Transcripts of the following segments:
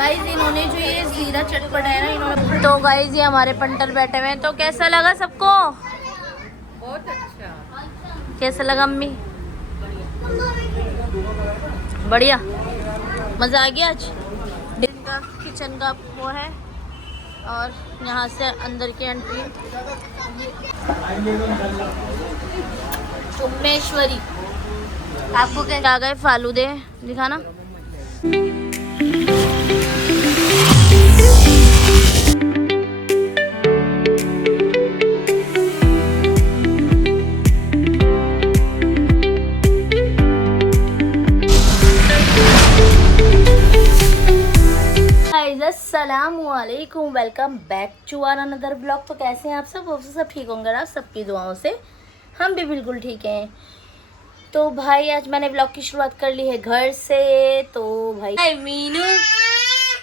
Guys इन्होंने जो ये जीरा चटपटा है ना इन्होंने, तो गाइस ये हमारे पंटर बैठे हुए हैं। तो कैसा लगा सबको? बहुत अच्छा। कैसा लगा अम्मी? बढ़िया, मज़ा आ गया। आज किचन का वो है और यहाँ से अंदर की एंट्री उमेश्वरी। आपको क्या गए फालूदे दिखाना। अस्सलामुअलैकुम, welcome back to our another blog. तो कैसे हैं आप सब ठीक होंगे ना? सबकी दुआओं से हम भी बिल्कुल ठीक हैं। तो भाई आज मैंने ब्लॉग की शुरुआत कर ली है घर से। तो भाई हाय मीनू,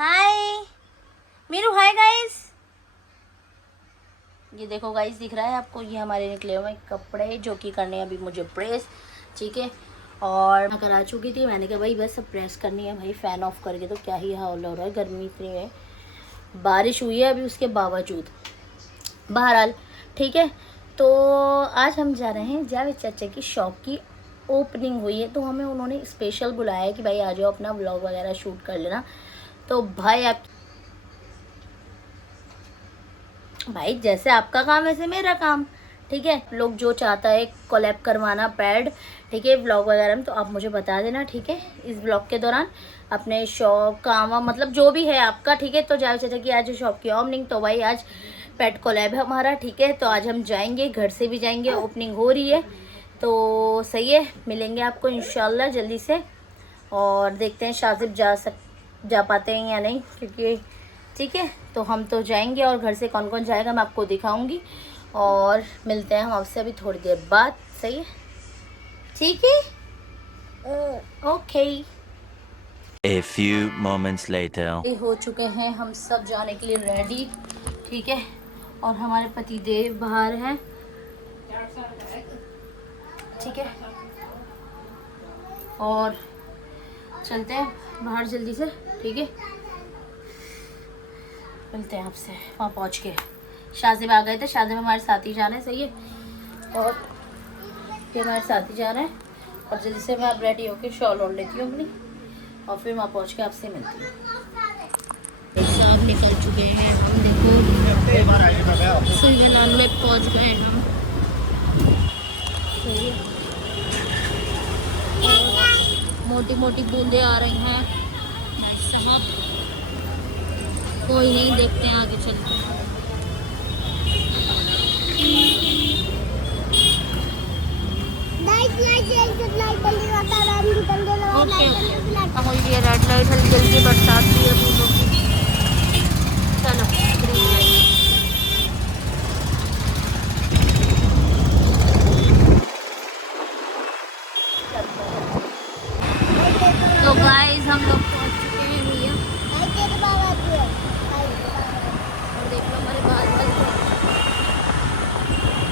हाय मीनू, हाय गाइस। ये देखो गाइस, दिख रहा है आपको? ये हमारे निकले हुए कपड़े जो कि करने हैं अभी मुझे प्रेस, ठीक है। और मैं करा चुकी थी, मैंने कहा भाई बस अब प्रेस करनी है भाई। फ़ैन ऑफ करके तो क्या ही हाल हो रहा है, गर्मी इतनी है, बारिश हुई है अभी उसके बावजूद। बहरहाल ठीक है। तो आज हम जा रहे हैं जावेद चाचा की शॉप की ओपनिंग हुई है, तो हमें उन्होंने स्पेशल बुलाया है कि भाई आ जाओ, अपना व्लॉग वगैरह शूट कर लेना। तो भाई जैसे आपका काम वैसे मेरा काम, ठीक है। लोग जो चाहता है कोलैब करवाना पैड, ठीक है, व्लॉग वगैरह में, तो आप मुझे बता देना, ठीक है। इस व्लॉग के दौरान अपने शॉप काम मतलब जो भी है आपका, ठीक है। तो जावेद चाचा की आज शॉप की ओपनिंग, तो भाई आज पेट कोलैब है हमारा, ठीक है। तो आज हम जाएंगे, घर से भी जाएंगे, ओपनिंग हो रही है। तो सही है, मिलेंगे आपको इंशाल्लाह जल्दी से। और देखते हैं शाजिब जा पाते हैं या नहीं, क्योंकि ठीक है। तो हम तो जाएंगे और घर से कौन कौन जाएगा मैं आपको दिखाऊंगी। और मिलते हैं हम आपसे अभी थोड़ी देर बाद, सही है, ठीक है, okay. A few moments later. हो चुके हैं हम सब जाने के लिए रेडी, ठीक है। और हमारे पति देव बाहर हैं, ठीक है। और चलते हैं बाहर जल्दी से, ठीक है। मिलते हैं आपसे वहाँ पहुँच के। शाजिब आ गए थे, शाजिब हमारे साथ ही जा रहे हैं, सही है। और ये हमारे साथ ही जा रहे हैं। और जल्दी से मैं अब रेडी होकर शॉल ओढ़ लेती हूँ अपनी, और फिर वहाँ पहुँच के आपसे मिलती हूँ। सब निकल चुके हैं हम, देखो सुल्तान में पहुँच गए हम, सही है। मोटी मोटी बूंदें आ रही हैं साहब, कोई नहीं, देखते हैं आगे चलते हैं। ओके, ये रेड लाइट हल्की हल्की बरसात की है फूलों की। चलो ग्रीन लाइट। तो गाइस हम लोग पहुंच चुके हैं भैया, और देख लो हमारे बाल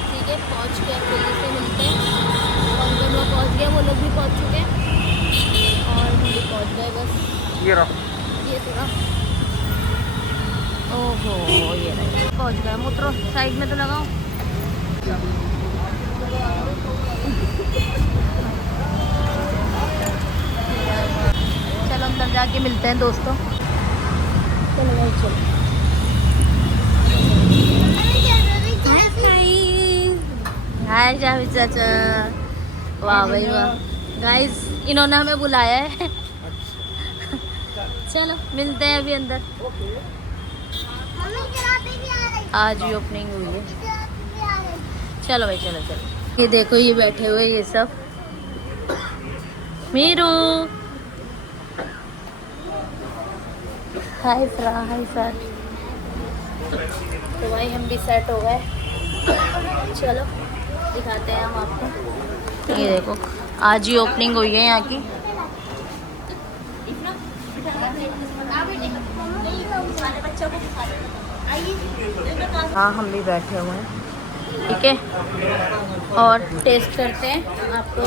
ठीक है। पहुंच के अब जल्दी से मिलते हैं। और जो लोग पहुंच गए वो लोग भी पहुंच चुके हैं, और हम भी पहुंच गए। बस ये थोड़ा, ओहो ये रहे, पहुंच गए। मुत्रो साइड में तो लगाओ। चलो अंदर जाके मिलते हैं दोस्तों। चलो भाई चलो। हाय जावेद चाचा, वाह भाई वाह। गाइस इन्होंने हमें बुलाया है। चलो मिलते हैं अभी अंदर। आज ही ओपनिंग हुई है। चलो भाई चलो चलो। ये देखो ये बैठे हुए ये सब, मीरू, हाय फ्रा, हाय फ्रा। तो भाई हम भी सेट हो गए, चलो दिखाते हैं हम आपको। ये देखो आज ही ओपनिंग हुई है यहाँ की। हाँ हम भी बैठे हुए हैं, ठीक है। और टेस्ट करते हैं, आपको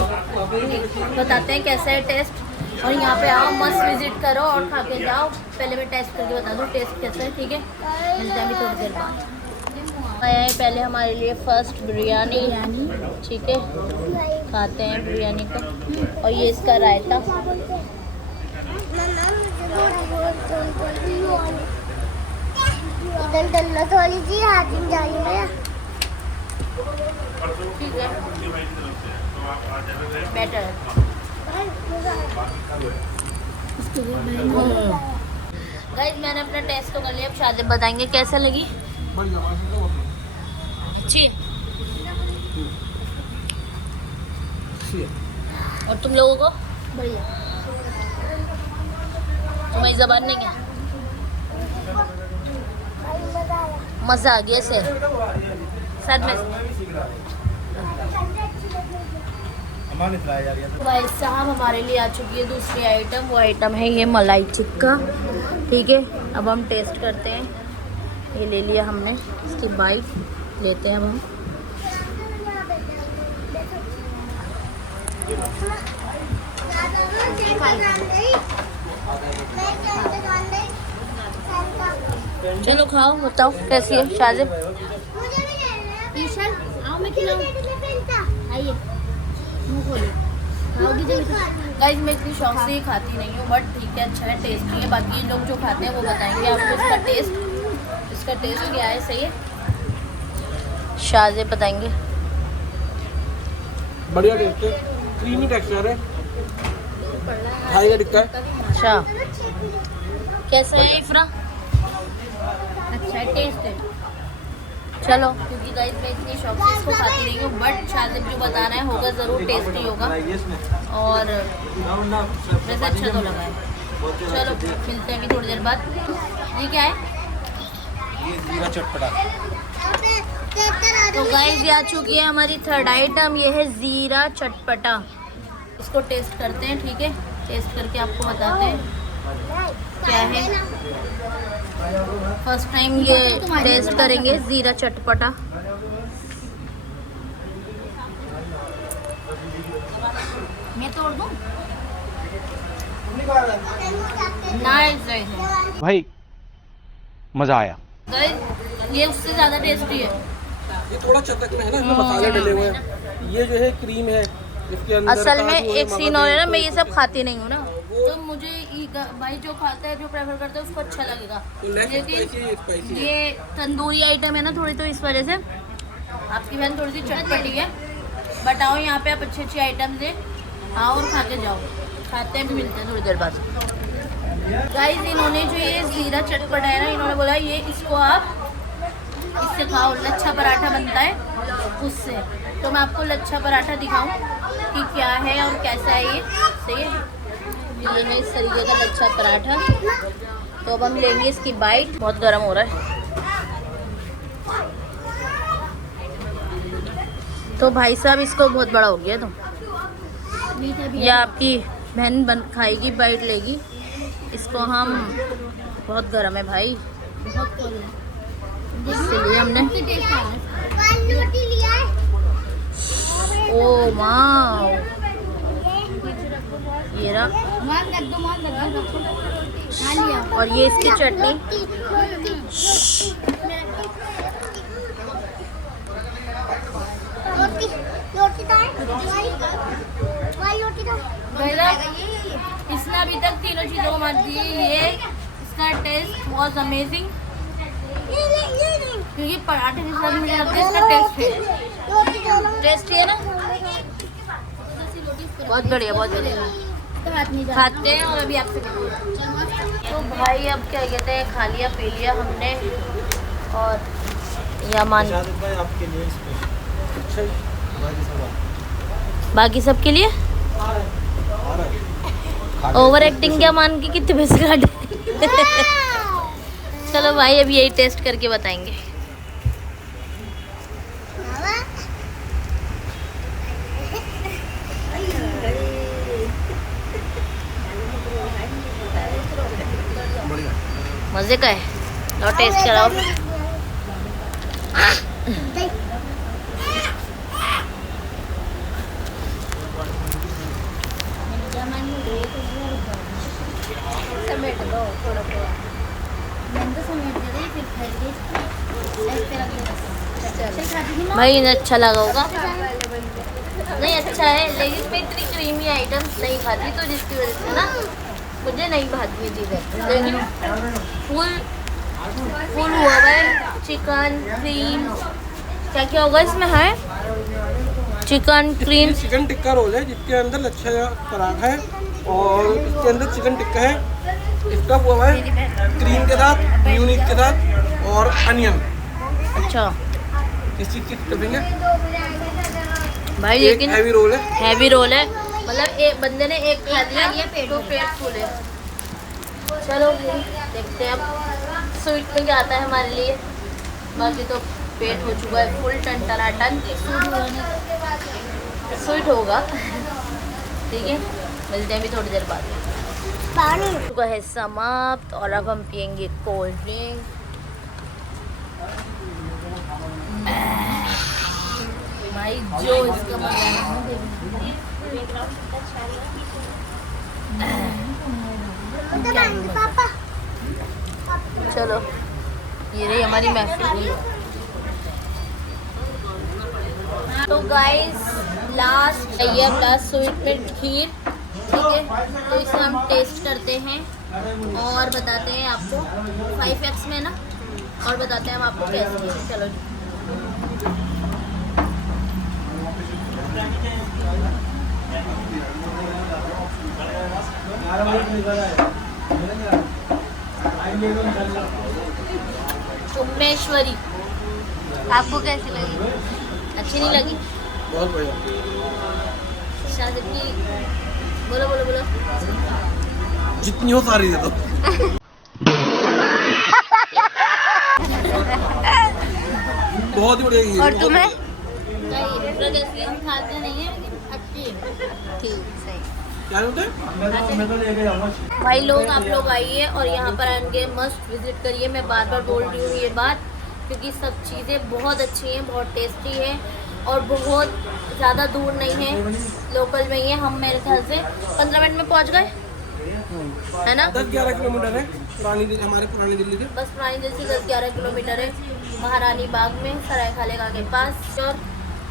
बताते हैं कैसा है टेस्ट। और यहाँ पे आओ, मस्त विजिट करो और खा के जाओ। पहले मैं टेस्ट करके बता दूँ टेस्ट कैसा है, ठीक है। मिलते हैं अभी थोड़ी देर बाद। आया है पहले हमारे लिए फर्स्ट बिरयानी, ठीक है, खाते हैं बिरयानी को। और ये इसका रायता, थोड़ी सी हाथ में जाइए, ठीक है, बेटर है। गाइस मैंने अपना टेस्ट तो कर लिया, अब शादी बताएंगे कैसा लगी। अच्छी है। और तुम लोगों को? बढ़िया। तुम्हारी जबान नहीं है? मजा आ गया से साथ में। भाई साहब हमारे लिए आ चुकी है दूसरी आइटम। वो आइटम है ये मलाई टिक्का, ठीक है। अब हम टेस्ट करते हैं। ये ले लिया हमने, इसकी बाइट लेते हैं अब हम। चलो खाओ, बताओ कैसी है शाजिब। आओ मैं खिलाऊं, आइए गाइस। मैं इतनी शौक से ही खाती नहीं हूँ, बट ठीक है, अच्छा है, टेस्टी है। बाकी लोग जो खाते हैं वो बताएंगे आपको इसका टेस्ट क्या है। सही है, शाजिब बताएंगे। बढ़िया टेस्ट है, क्रीमी टेक्सचर है, खाई का टिक्का है। अच्छा कैसा है इफ्रा? अच्छा है, टेस्ट है। चलो, क्योंकि गाइस मैं इतनी शौक से इसको खाती नहीं हूँ, बट शाजिब जो बता रहे हैं होगा ज़रूर टेस्टी होगा। और वैसे अच्छा तो लगा है। चलो मिलते हैं अभी थोड़ी देर बाद। ये क्या है? ये जीरा चटपटा। तो गाइस ये आ चुकी है हमारी थर्ड आइटम, ये है ज़ीरा चटपटा। इसको टेस्ट करते हैं, ठीक है। टेस्ट करके आपको बताते हैं क्या है। फर्स्ट टाइम ये टेस्ट करेंगे ज़ीरा चटपटा। मैं तोड़ दूं? नाइस है भाई, मजा आया। गाइस, ये उससे ज़्यादा टेस्टी है। ये थोड़ा चटक में है ना, इसमें मसाले डले हुए हैं। ये जो है क्रीम है इसके अंदर। असल में एक सीन और है ना, मैं ये सब खाती नहीं हूँ ना, तो मुझे भाई जो खाता है, जो प्रेफर करता है उसको अच्छा लगेगा। लेकिन ये तंदूरी आइटम है ना थोड़ी, तो इस वजह से आपकी बहन थोड़ी सी चटपटी है। बट आओ यहाँ पे आप अच्छी आइटम दे, आओ और खा के जाओ। खाते हैं भी, मिलते हैं थोड़ी देर बाद। गाइस इन्होंने जो ये ज़ीरा चटपटा है ना, इन्होंने बोला ये इसको आप इससे खाओ, लच्छा पराठा बनता है उससे। तो मैं आपको लच्छा पराठा दिखाऊं कि क्या है और कैसा है ये। सही है, ये है इस तरीके का लच्छा पराठा। तो अब हम लेंगे इसकी बाइट। बहुत गर्म हो रहा है। तो भाई साहब इसको बहुत बड़ा हो गया, तो ये आपकी बहन खाएगी, बाइट लेगी। इसको हम, बहुत गर्म है भाई, इसलिए हमने। ओ माँ, ये रहा। और ये इसकी चटनी। इसने अभी तक तीनों चीज़ों को मार दी। ये इसका टेस्ट बहुत अमेजिंग, क्योंकि पराठे के साथ मुझे लगता है इसका टेस्ट है ना, बहुत बढ़िया, बहुत बढ़िया। खाते हैं और अभी आपसे। तो भाई अब क्या कहते हैं, खा लिया पी लिया हमने। और यामान आपके लिए स्पेशल, बाकी सब के लिए ओवर एक्टिंग क्या मान के कितने पैसे काटे। चलो भाई अभी यही टेस्ट करके बताएंगे। मजे का है, लो टेस्ट कराओ। समेट दो थोड़ा थोड़ा। मैंने तो समेट दिया था, फिर फैल गई। भाई इन्हें अच्छा लगा होगा। नहीं अच्छा है, लेकिन मैं इतनी क्रीमी आइटम्स नहीं खाती, तो जिसकी वजह से ना मुझे नहीं भाती चीज़ें। लेकिन फुल हुआ है चिकन क्रीम। क्या क्या होगा इसमें है? Chicken cream, chicken tikka roll है जिसके अंदर लच्छा पराठा है और इसके अंदर चिकन टिक्का है। इसका हुआ है क्रीम के साथ, म्यूनीस के साथ और अनियन। अच्छा इस चीज़ की टॉपिंग है भाई, एक लेकिन हैवी रोल है। हैवी रोल है, मतलब एक बंदे ने एक खा लिया तो पेट फुल है। चलो देखते हैं अब स्वीट में क्या आता है हमारे लिए। बाकी तो पेट हो चुका है फुल टन टनाटन, स्वीट होगा। ठीक है, मिलते हैं अभी थोड़ी देर बाद। पानी चुका है समाप्त और अब हम पियेंगे कोल्ड ड्रिंक। भाई जो इसका मजा है ना, पापा चलो ये रही हमारी महफिल। तो गाइस लास्ट स्वीट में खीर, ठीक है, तो इसे हम टेस्ट करते हैं और बताते हैं आपको। 5x में ना, और बताते हैं हम आपको कैसे है। चलो जी। उमेश्वरी आपको कैसी लगी? अच्छी नहीं लगी? बहुत बढ़िया। शादी की बोलो बोलो बोलो। जितनी हो सारी दे दो। बहुत ही बढ़िया। और तुम्हें? नहीं, हम खाते नहीं है, लेकिन अच्छी है। ठीक सही। क्या होता है? भाई लोग आप लोग आइए और यहाँ पर आएंगे, मस्ट विजिट करिए। मैं बार बार बोल रही हूँ ये बात, क्योंकि सब चीज़ें बहुत अच्छी हैं, बहुत टेस्टी है और बहुत ज़्यादा दूर नहीं है, लोकल में ही है। हम मेरे ख्याल से 15 मिनट में पहुँच गए, है ना? 10-11 किलोमीटर है हमारे पुरानी दिल्ली से। बस पुरानी दिल्ली से 10-11 किलोमीटर है, महारानी बाग में सराय खालेगा के पास। और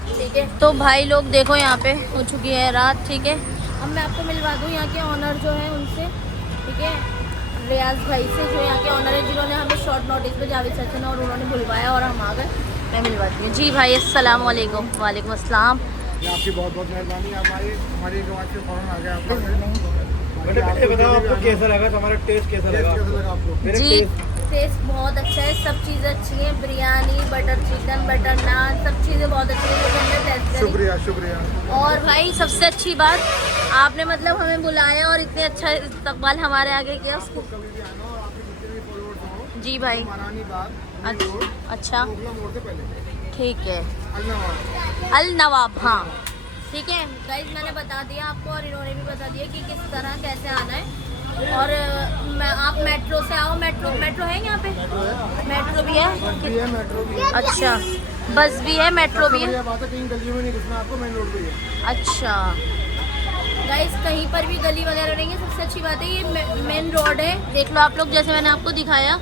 ठीक है, तो भाई लोग देखो यहाँ पे हो चुकी है रात, ठीक है। अब मैं आपको मिलवा दूँ यहाँ के ऑनर जो है उनसे, ठीक है, रियाज भाई से, जो यहाँ के ऑनर है, जिन्होंने हमें शॉर्ट नोटिस पे जावेद सचिन और उन्होंने बुलवाया और हम आ गए। मैं मिलवाती हूँ। जी भाई अस्सलाम वालेकुम। वालेकुम अस्सलाम। आपकी बहुत बहुत मेहरबानी। आप हमारी आवाज़ से फ़ौरन आ गए। आपका बेटे बताओ आपको कैसा लगा, हमारा टेस्ट कैसा लगा आपको? जी टेस्ट बहुत अच्छा है, सब चीज़ें अच्छी हैं, बिरयानी, बटर चिकन, बटर नान, सब चीज़ें बहुत अच्छी हैं। शुक्रिया शुक्रिया। और भाई सबसे अच्छी बात, आपने मतलब हमें बुलाया और इतने अच्छा इस्तकबाल हमारे आगे किया उसको। कभी भी आना और आपके जितने भी फॉलोअर्स हो जी भाई। महारानी बाग अच्छा मोगला मोड़ से पहले ठीक है, अलनवाब। अल नवाब, हाँ ठीक है। गाइस मैंने बता दिया आपको और इन्होंने भी बता दिया कि किस तरह कैसे आना है। और आप मेट्रो से आओ, मेट्रो है यहाँ पे? मेट्रो भी है? मेट्रो भी है। अच्छा, बस भी है, मेट्रो भी है। बात है, कहीं गलियों में नहीं घुसना आपको, मेन रोड पे ही है। अच्छा गाइस, कहीं पर भी गली वगैरह नहीं है, सबसे अच्छी बात है ये मेन रोड है। देख लो आप लोग, जैसे मैंने आपको दिखाया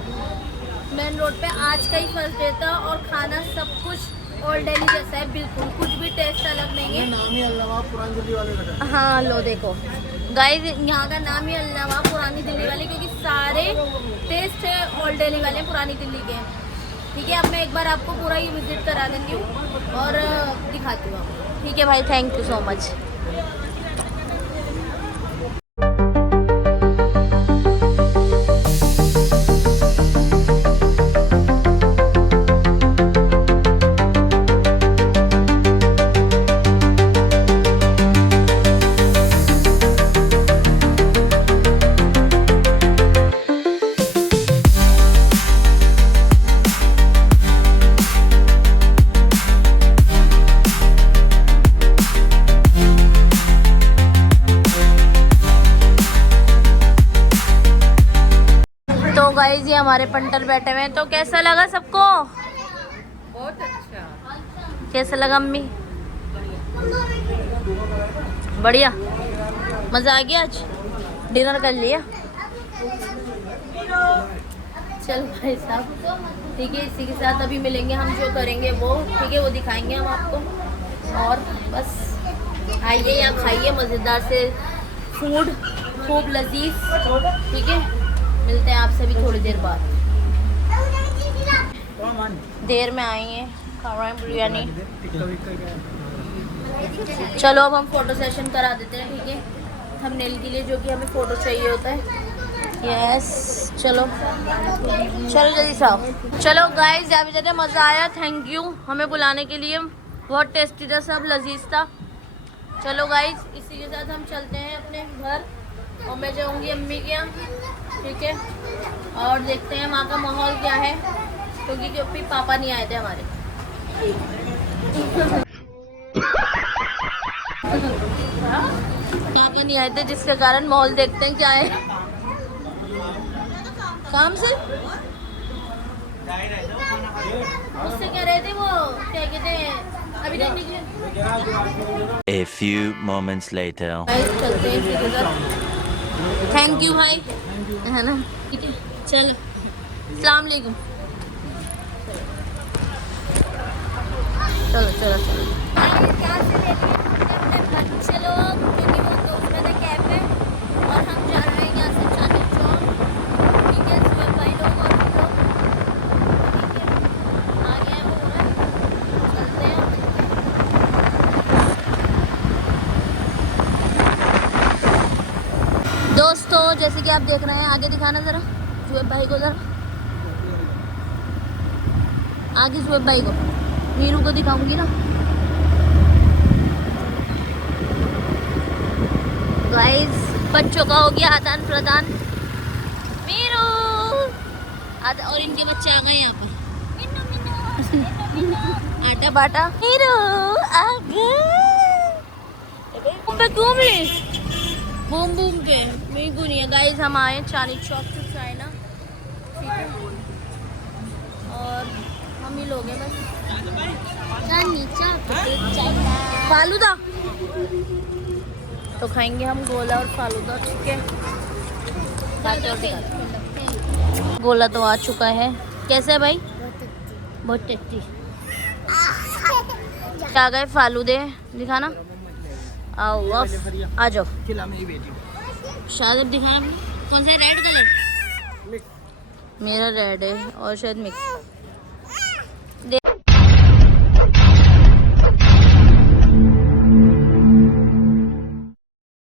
मेन रोड पे। आज का ही फर्स्ट डे था और खाना सब कुछ ओल्ड दिल्ली जैसा है, बिल्कुल कुछ भी टेस्ट अलग नहीं है। नाम ही अलनवाब पुरानी दिल्ली वाले का है। हाँ लो देखो गाइस, यहाँ का नाम ही अलनवाब पुरानी दिल्ली वाले, क्योंकि सारे टेस्ट है ओल्ड दिल्ली वाले पुरानी दिल्ली के। ठीक है, अब मैं एक बार आपको पूरा ही विजिट करा देती हूँ और दिखाती हूँ आपको। ठीक है भाई, थैंक यू सो मच। तो गाइस ये हमारे पंटर बैठे हुए हैं, तो कैसा लगा सबको? बहुत अच्छा। कैसा लगा अम्मी? बढ़िया, मज़ा आ गया। आज डिनर कर लिया? चलो भाई साहब, ठीक है, इसी के साथ अभी मिलेंगे हम, जो करेंगे वो, ठीक है, वो दिखाएंगे हम आपको। और बस आइए यहाँ खाइए मज़ेदार से फूड, खूब लजीज, ठीक है। मिलते हैं आपसे भी थोड़ी देर बाद। देर में आई है, खा रहे हैं बिरयानी। चलो अब हम फोटो सेशन करा देते हैं, ठीक है, थंबनेल के लिए, जो कि हमें फ़ोटो चाहिए होता है। यस, चलो चलो जल्दी से आओ। चलो गाइस, यहाँ भी ज़्यादा मज़ा आया, थैंक यू हमें बुलाने के लिए, बहुत टेस्टी था, सब लजीज था। चलो गाइस, इसी के साथ हम चलते हैं अपने घर, और मैं जाऊँगी अम्मी के यहाँ, ठीक है, और देखते हैं वहाँ का माहौल क्या है, क्योंकि पापा नहीं आए थे हमारे। पापा नहीं आए थे, जिसके कारण माहौल देखते हैं क्या है। काम से उससे कह रहे थे, वो क्या कहते हैं, अभी तक निकले। A few moments later. चलते हैं सीधे साथ। थैंक यू भाई, है ना, ठीक है, चलो, अस्सलाम वालेकुम। चलो चलो चलो, बच्चे लोग, क्योंकि वो तो उसमें थे कैब में, और हम जा रहे हैं यहाँ से चांदनी चौक, ठीक है, सुबह भाई लोग और हम लोग, ठीक है, आ गए हैं, वो है, चलते हैं। दोस्तों, जैसे कि आप देख रहे हैं, आगे दिखाना ज़रा सुबह भाई को, ज़रा आगे सुबह भाई को, मीरू को दिखाऊंगी ना। गाइस, बच्चों का हो गया आदान प्रदान, मीरू और इनके बच्चे आ गए यहाँ पर, आटा बाटा, मीरू आ गए, घूम ले, बूम बूम पे, मेरे को नहीं है। गाइस, हम आए चांदनी चौक से चाइना, ठीक है, और हम ही लोग हैं बस। चांदनी चौक फालूदा तो खाएंगे हम, गोला और फालूदा, ठीक है। गोला तो आ चुका है, कैसा है भाई? बहुत टेस्टी। क्या गए फालूदे, दिखाना, आओ आ जाओ, शायद अब दिखाना। कौन सा रेड कलर? मेरा रेड है और शायद मिक्स।